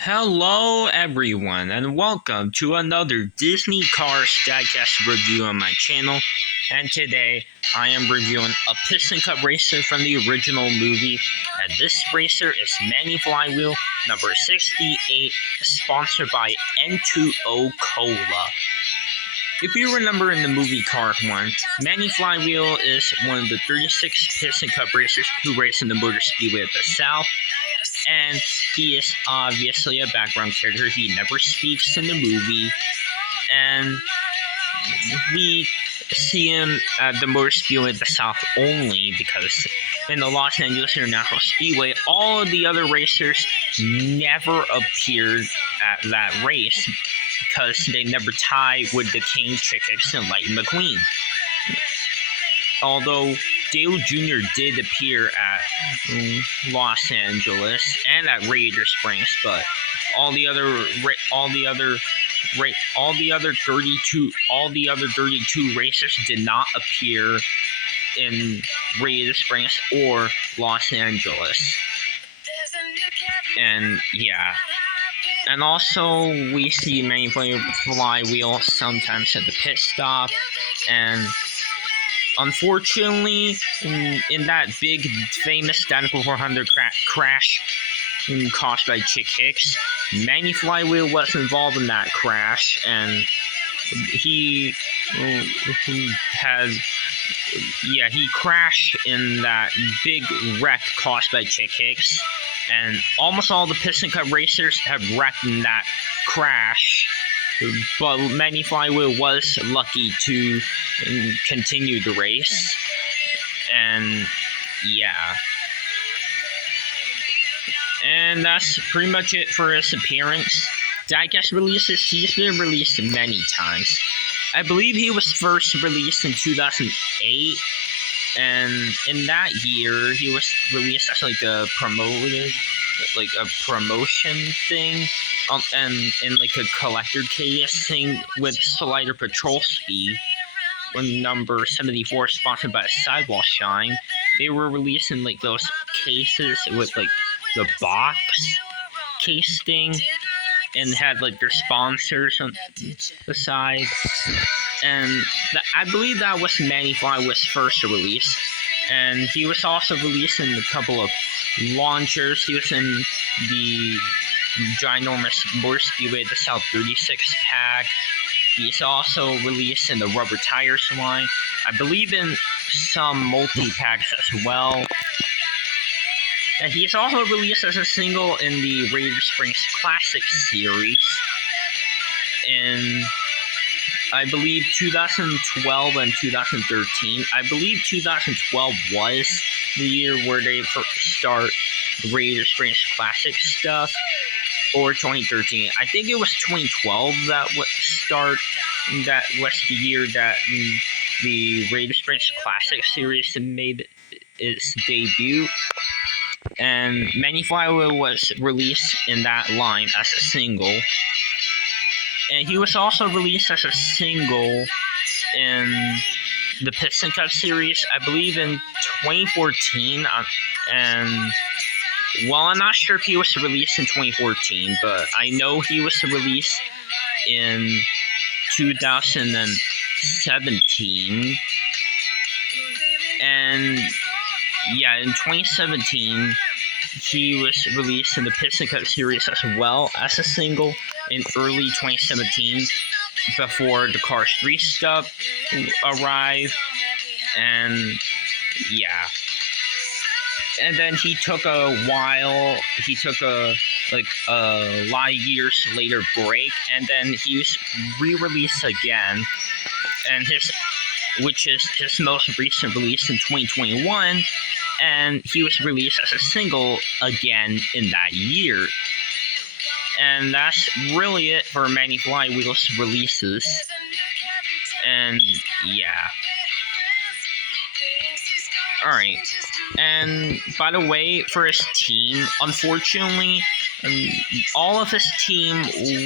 Hello, everyone, and welcome to another Disney Cars Diecast review on my channel. And today, I am reviewing a Piston Cup racer from the original movie. And this racer is Manny Flywheel number 68, sponsored by N2O Cola. If you remember in the movie Car 1, Manny Flywheel is one of the 36 Piston Cup racers who race in the Motor Speedway of the South. And he is obviously a background character. He never speaks in the movie. And we see him at the Motor Speedway of the South only because in the Los Angeles International Speedway, all of the other racers never appeared at that race because they never tied with the King, Chickix, and Lightning McQueen. Although Dale Jr. did appear at Los Angeles and at Radiator Springs, but all the other 32 racers did not appear in Radiator Springs or Los Angeles. And yeah. And also, we see Manny Flywheel sometimes at the pit stop, and unfortunately, in that big famous Danico 400 crash caused by Chick Hicks, Manny Flywheel was involved in that crash, and he crashed in that big wreck caused by Chick Hicks, and almost all the Piston Cup racers have wrecked in that crash. But Manny Flywheel was lucky to continue the race. And yeah. And that's pretty much it for his appearance. Diecast releases, he's been released many times. I believe he was first released in 2008. And in that year, he was released as like a promotion thing. And in like a collector case thing with Slider Patrol Speed, when number 74, sponsored by Sidewall Shine. They were released in like those cases with like the box case thing, and had like their sponsors on the side. And I believe that was Manny Flywheel's first release. And he was also released in a couple of launchers. He was in the ginormous Motor Speedway, the South 36 pack. He's also released in the rubber tires line. I believe in some multi-packs as well. And he's also released as a single in the Radiator Springs Classic series in, I believe, 2012 and 2013. I believe 2012 was the year where they start Radiator Springs Classic stuff, or 2013. I think it was 2012 that was the year that the Radiator Springs Classic series made its debut. And Manny Flywheel was released in that line as a single. And he was also released as a single in the Piston Cup series, I believe in 2014. And well, I'm not sure if he was released in 2014, but I know he was released in 2017. And yeah, in 2017, he was released in the Piston Cup series as well as a single in early 2017, before the Cars 3 stuff arrived. And yeah. And then he took a lot of years later break, and then he was re-released again, and which is his most recent release in 2021, and he was released as a single again in that year. And that's really it for Manny Flywheel's releases. And yeah. Alright. And by the way, for his team, unfortunately, all of his team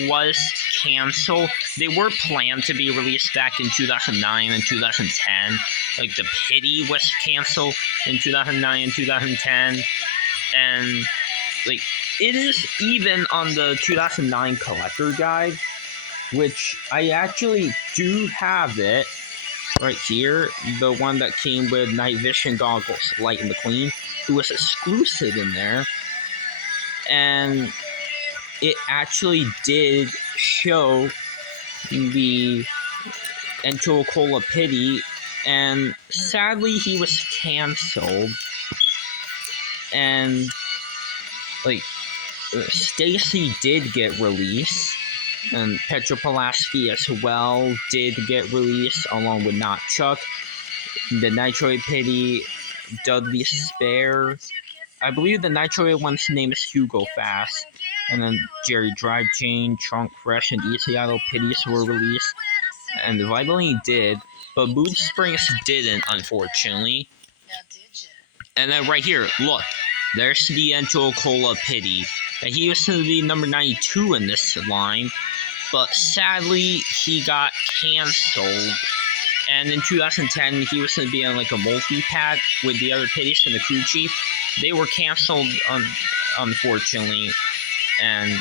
was canceled. They were planned to be released back in 2009 and 2010. Like the Pity was canceled in 2009 and 2010. And like it is even on the 2009 collector guide, which I actually do have it right here. The one that came with night vision goggles, Lightning McQueen, who was exclusive in there. And it actually did show the Cola Pity, and sadly he was canceled. And like Stacy did get released, and Petro Pulaski as well did get released, along with Not Chuck, the Nitroid Pity, Dudley Spare. I believe the Nitroid one's name is Hugo Fast, and then Jerry Drive Chain, Trunk Fresh, and East Seattle Pities were released, and the Vitaline did, but Mood Springs didn't, unfortunately. And then right here, look, there's the Cola Pity. And he was to be number 92 in this line, but sadly he got canceled. And in 2010, he was going to be on like a multi-pack with the other Pities and the Crew Chief. They were canceled, unfortunately. And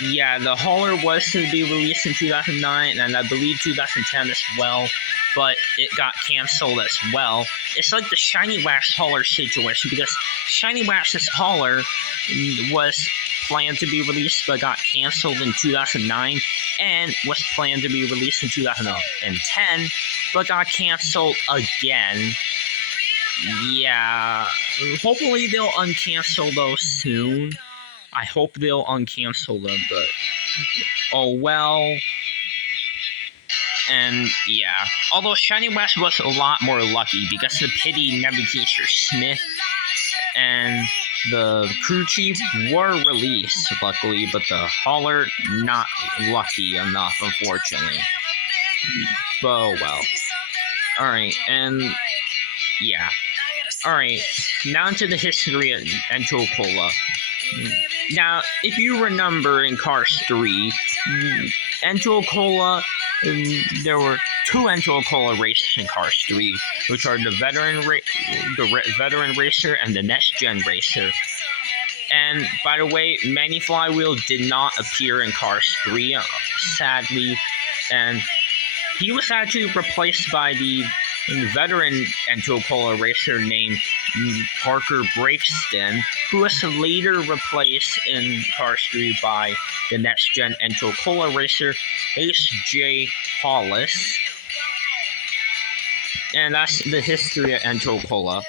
yeah, the hauler was to be released in 2009, and I believe 2010 as well, but it got canceled as well. It's like the Shiny Wax hauler situation, because Shiny Wax's hauler was planned to be released but got canceled in 2009, and was planned to be released in 2010 but got canceled again. Yeah, hopefully they'll uncancel those soon. I hope they'll uncancel them, but oh well. And yeah, although Shiny Wax was a lot more lucky because the Pity Navigator Smith and the Crew Chief were released, luckily, but the hauler not lucky enough, unfortunately. But oh well. Alright, and yeah. Alright, now into the history of Cola. Now, if you remember in Cars 3, Cola, there were two Cola races in Cars 3, which are the veteran racer and the next gen racer. And by the way, Manny Flywheel did not appear in Cars 3, sadly, and he was actually replaced by the veteran Cola racer named Parker Breakston, who was later replaced in Cars 3 by the next gen Cola racer H.J. Hollis. And that's the history of Cola.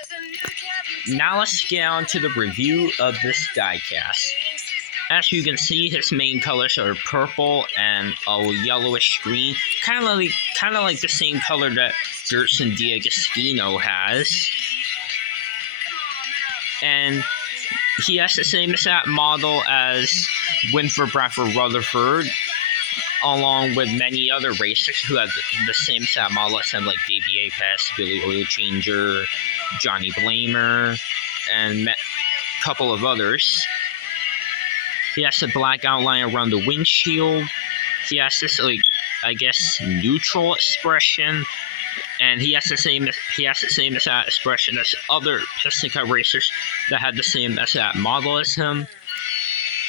Now let's get on to the review of this diecast. As you can see, his main colors are purple and a yellowish green, kind of like the same color that Gerson D'Agostino has. And he has the same exact model as Winford Bradford Rutherford, along with many other racers who have the same exact model as him, like Davey Apex, Billy Oil Changer, Johnny Blamer, and a couple of others. He has a black outline around the windshield. He has this, like, I guess, neutral expression, and he has the same exact expression as other Piston Cup racers that had the same exact model as him.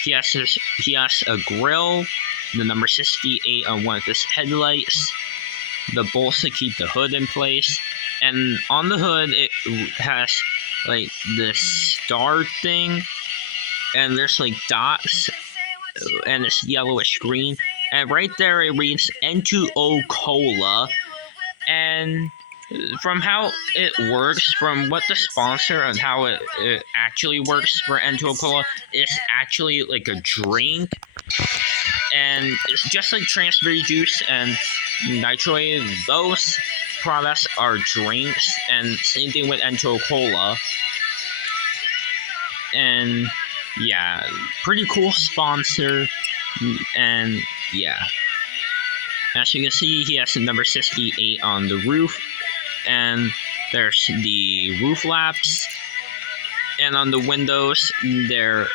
He has a grill, the number 68 on one of his headlights, the bolts to keep the hood in place, and on the hood it has like this star thing, and there's like dots, and it's yellowish green, and right there it reads N2O Cola. And from how it works, from what the sponsor and how it actually works for N2O Cola, it's actually like a drink, and it's just like Transberry Juice and Nitroid. Those products are drinks, and same thing with N2O Cola. And yeah, pretty cool sponsor. And yeah, as you can see, he has the number 68 on the roof, and there's the roof laps, and on the windows they're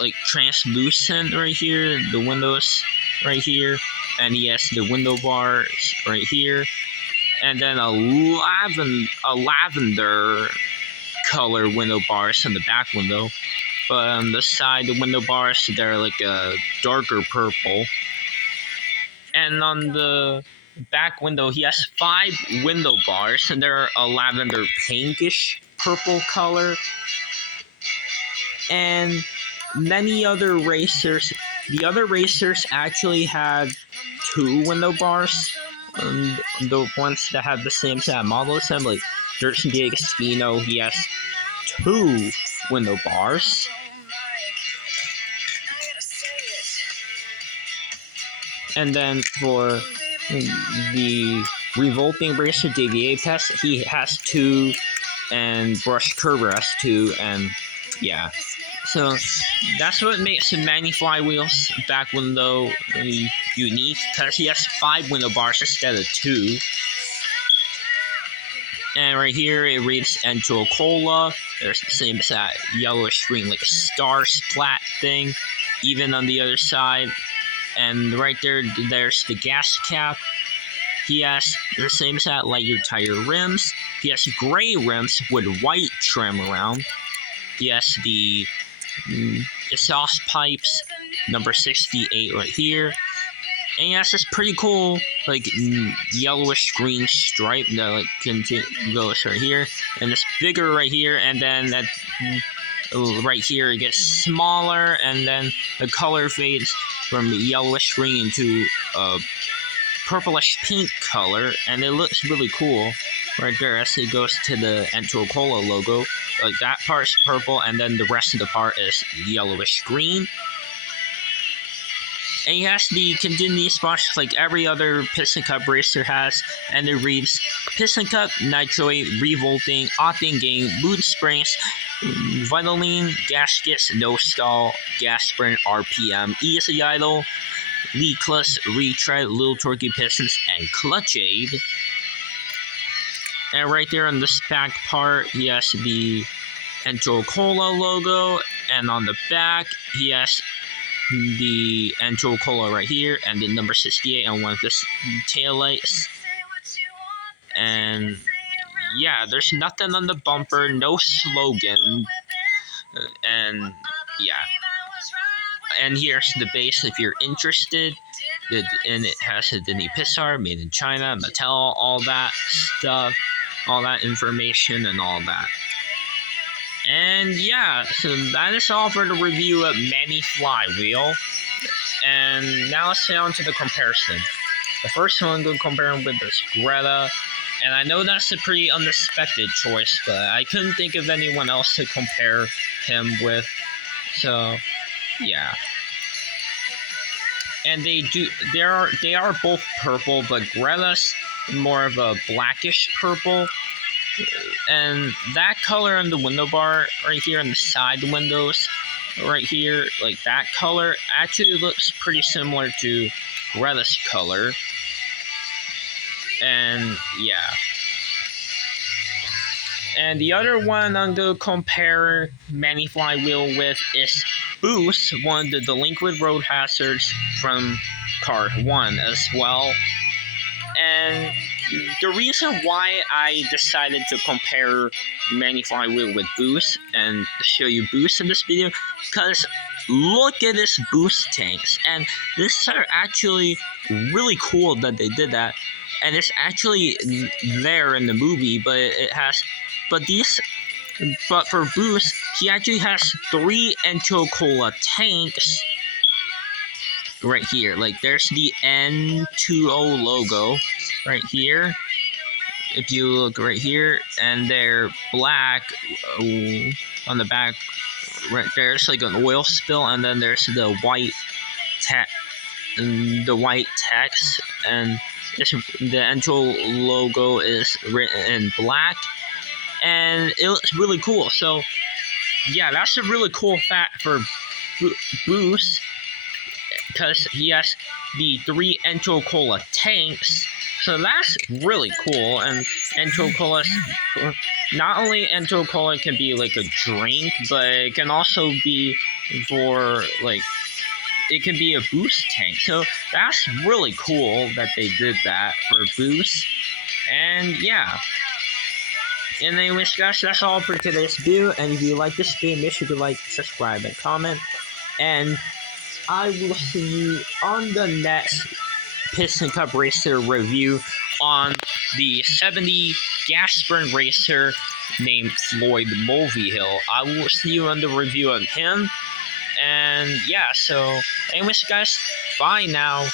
like translucent right here, the windows right here, and he has the window bars right here, and then a lavender color window bars on the back window, but on the side the window bars they're like a darker purple. And on the back window he has 5 window bars, and they're a lavender pinkish purple color. And many other racers, the other racers actually had 2 window bars. The ones that have the same set of model assembly, Dirt Diego Spino, he has 2 window bars. And then for the Revolting Racer Davey Apex, he has 2, and Brush Kerber has 2, and yeah. So that's what makes the Manny Flywheel's back window unique, because he has 5 window bars instead of 2. And right here it reads Encho Cola. There's the same as that yellowish green like star splat thing, even on the other side. And right there's the gas cap. He has the same as that lighter tire rims. He has gray rims with white trim around. He has the exhaust pipes, number 68 right here. And he has this pretty cool like yellowish green stripe that like goes right here, and it's bigger right here, and then that right here it gets smaller, and then the color fades from yellowish green into a purplish pink color, and it looks really cool right there as it goes to the Encho Cola logo. Like that part's purple, and then the rest of the part is yellowish green. And he has the continuity spots like every other Piston Cup racer has, and it reads Piston Cup, Nitroid, Revolting, Octane Gain, Boot Springs, Vitaline, Gaskets, No Stall, Gas Sprint, RPM, Easy Idle, Leakless, Retread, Little Torquey Pistons, and Clutch Aid. And right there on this back part, he has the Encho Cola logo, and on the back, he has the Encho Cola right here, and the number 68 on one of the taillights. And yeah, there's nothing on the bumper, no slogan, and yeah. And here's the base if you're interested. And it has a Denny Pissar, made in China, Mattel, all that stuff, all that information and all that. And yeah, so that is all for the review of Manny Flywheel. And now let's get on to the comparison. The first one I'm going to compare him with is Greta. And I know that's a pretty unexpected choice, but I couldn't think of anyone else to compare him with. So, yeah. And they are both purple, but Greta's more of a blackish purple. And that color on the window bar right here on the side windows right here, like that color actually looks pretty similar to Greta's color. And yeah. And the other one I'm going to compare Manny Flywheel with is Boost, one of the delinquent road hazards from Card 1 as well. And the reason why I decided to compare Manny Flywheel with Boost and show you Boost in this video, because look at this Boost tanks, and this are actually really cool that they did that, and it's actually there in the movie, but for Boost, he actually has 3 Encho Cola tanks right here. Like there's the N20 logo right here, if you look right here, and they're black on the back. Right there's like an oil spill, and then there's the white text, and the Encho logo is written in black, and it looks really cool. So yeah, that's a really cool fact for Boost, because he has the 3 Encho Cola tanks. So that's really cool. And Encho Cola, not only Encho Cola can be like a drink, but it can also be for like, it can be a Boost tank. So that's really cool that they did that for Boost. And yeah. And anyways, guys, that's all for today's video. And if you like this video, make sure to like, subscribe, and comment. And I will see you on the next Piston Cup Racer review on the 70 gas burn racer named Floyd Mulvihill. I will see you on the review on him. And yeah, so anyways, guys, bye now.